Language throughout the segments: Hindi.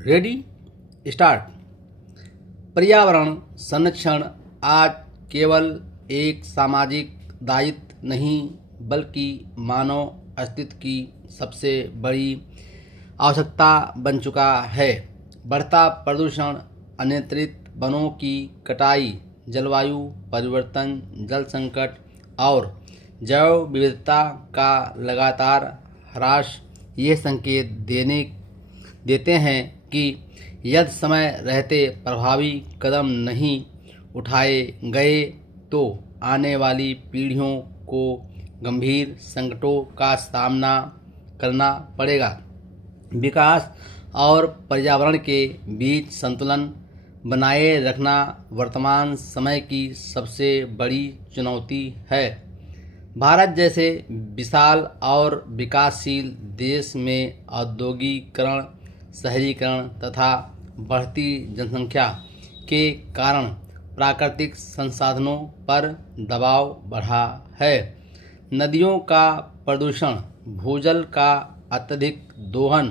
Ready start. पर्यावरण संरक्षण आज केवल एक सामाजिक दायित्व नहीं बल्कि मानव अस्तित्व की सबसे बड़ी आवश्यकता बन चुका है। बढ़ता प्रदूषण, अनियंत्रित वनों की कटाई, जलवायु परिवर्तन, जल संकट और जैव विविधता का लगातार ह्रास ये संकेत देते हैं कि यदि समय रहते प्रभावी कदम नहीं उठाए गए तो आने वाली पीढ़ियों को गंभीर संकटों का सामना करना पड़ेगा। विकास और पर्यावरण के बीच संतुलन बनाए रखना वर्तमान समय की सबसे बड़ी चुनौती है। भारत जैसे विशाल और विकासशील देश में औद्योगिकीकरण, शहरीकरण तथा बढ़ती जनसंख्या के कारण प्राकृतिक संसाधनों पर दबाव बढ़ा है। नदियों का प्रदूषण, भूजल का अत्यधिक दोहन,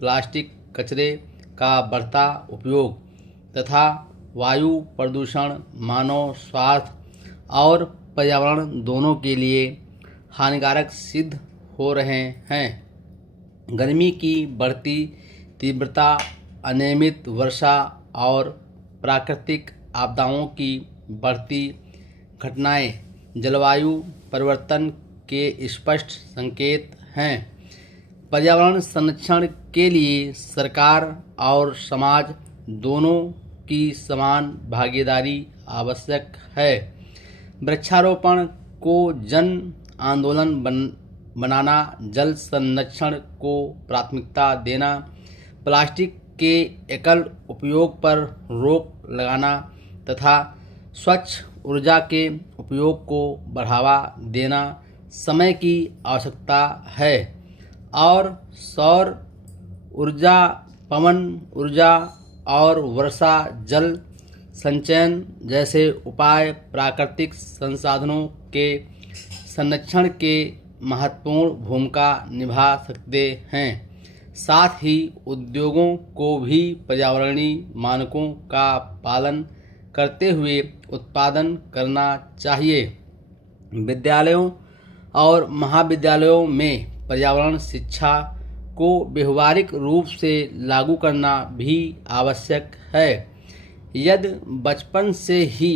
प्लास्टिक कचरे का बढ़ता उपयोग तथा वायु प्रदूषण मानव स्वास्थ्य और पर्यावरण दोनों के लिए हानिकारक सिद्ध हो रहे हैं। गर्मी की बढ़ती तीव्रता, अनियमित वर्षा और प्राकृतिक आपदाओं की बढ़ती घटनाएं जलवायु परिवर्तन के स्पष्ट संकेत हैं। पर्यावरण संरक्षण के लिए सरकार और समाज दोनों की समान भागीदारी आवश्यक है। वृक्षारोपण को जन आंदोलन बनाना, जल संरक्षण को प्राथमिकता देना, प्लास्टिक के एकल उपयोग पर रोक लगाना तथा स्वच्छ ऊर्जा के उपयोग को बढ़ावा देना समय की आवश्यकता है। और सौर ऊर्जा, पवन ऊर्जा और वर्षा जल संचयन जैसे उपाय प्राकृतिक संसाधनों के संरक्षण के महत्वपूर्ण भूमिका निभा सकते हैं। साथ ही उद्योगों को भी पर्यावरणीय मानकों का पालन करते हुए उत्पादन करना चाहिए। विद्यालयों और महाविद्यालयों में पर्यावरण शिक्षा को व्यवहारिक रूप से लागू करना भी आवश्यक है। यदि बचपन से ही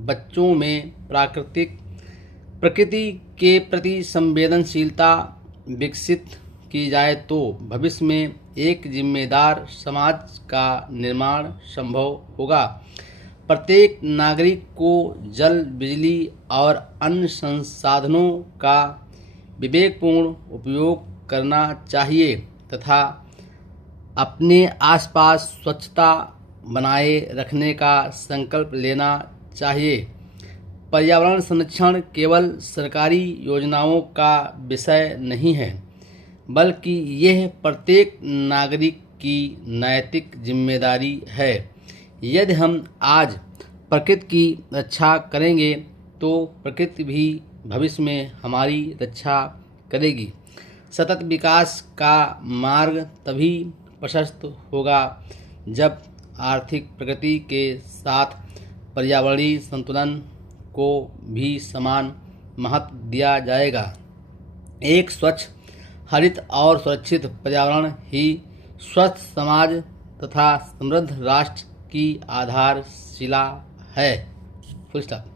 बच्चों में प्रकृति के प्रति संवेदनशीलता विकसित की जाए तो भविष्य में एक जिम्मेदार समाज का निर्माण संभव होगा। प्रत्येक नागरिक को जल, बिजली और अन्य संसाधनों का विवेकपूर्ण उपयोग करना चाहिए तथा अपने आसपास स्वच्छता बनाए रखने का संकल्प लेना चाहिए। पर्यावरण संरक्षण केवल सरकारी योजनाओं का विषय नहीं है बल्कि यह प्रत्येक नागरिक की नैतिक जिम्मेदारी है। यदि हम आज प्रकृति की रक्षा करेंगे तो प्रकृति भी भविष्य में हमारी रक्षा करेगी। सतत विकास का मार्ग तभी प्रशस्त होगा जब आर्थिक प्रगति के साथ पर्यावरणीय संतुलन को भी समान महत्व दिया जाएगा। एक स्वच्छ, हरित और सुरक्षित पर्यावरण ही स्वस्थ समाज तथा समृद्ध राष्ट्र की आधारशिला है। Full stop.